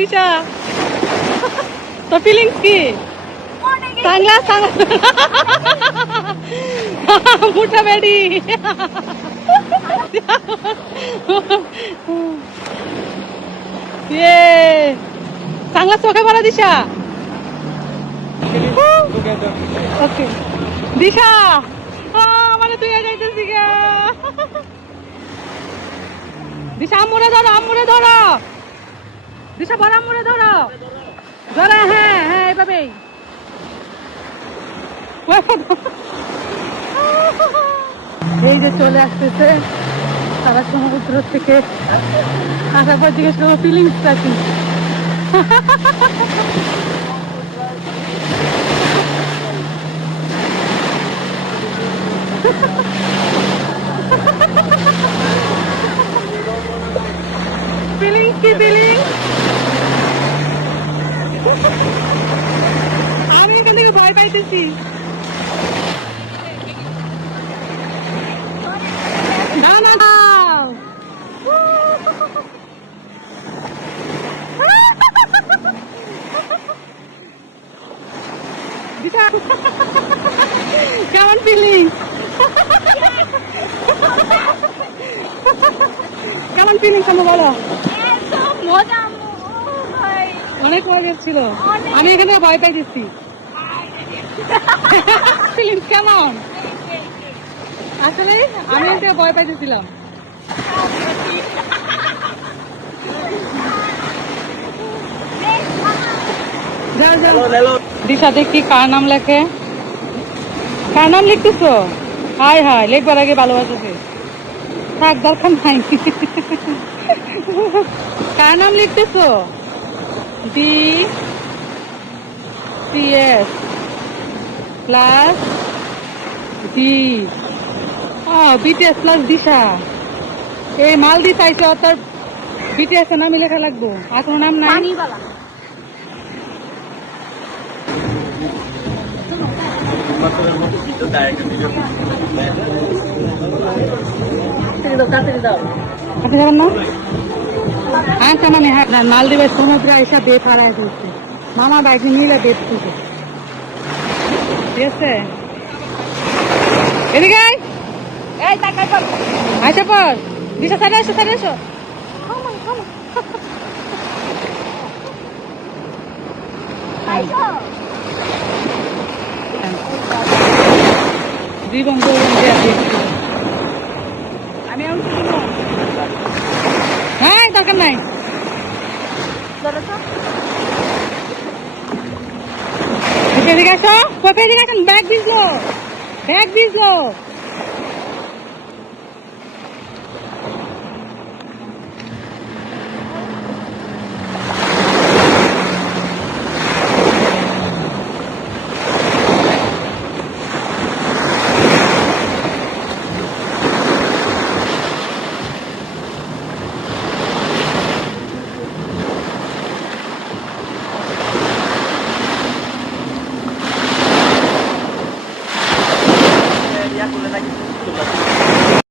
দিশা তোর ফিলিংস কি? সানগ্লাস মোটা বেডি সানগ্লাস চোখে পড়া দিশা। ওকে দিশা মানে তুই যাইতেছি গা দিশা। আমুরে ধরো, আমুরে ধরো দিশা, বড় আমুরে ধরো ধরো। হ্যাঁ হ্যাঁ এভাবেই। এই যে চলে আসতেছে সারা সমুদ্র থেকে আসার পর জিজ্ঞেস করবো ফিলিংসটা কি। ফিলিংস কি ফিলিংস? আমি এখান থেকে ভয় পাইতেছি। না না না কেমন ফিলিং? কেমন ফিলিং তুমি বলো? অনেক মজা ছিল। আমি এখানে ভয় পাইতেছি। ফিলিংস কেমন? আসলে আমি একটা ভয় পাইতেছিলাম। দিশাতে কি কার নাম লেখে? কার নাম লিখতেছো? হাই হাই লেখবার আগে ভালোবাসে থাক, দরকার নাই। কার নাম লিখতেছো? BCS plus D. BTS plus Disha. এই মালদ্বীপ আইছে, তার BTS এর নামই লেখা লাগবো, আর কোনো নাম নাই। আচ্ছা মানে হ্যাঁ মালদ্বীপের সমুদ্র এসে বেত হারায় ফেলছে। মামা বাইক নিয়ে বেত খুঁজে। ঠিক আছে এদিকে আচ্ছা পর দিশা সাইডে এসো, সাইডে এসো। জীবন আমি হ্যাঁ দরকার নাই। এদিকে আসো, এদিকে আসেন। ব্যাগ ভিজলো, ব্যাগ ভিজলো।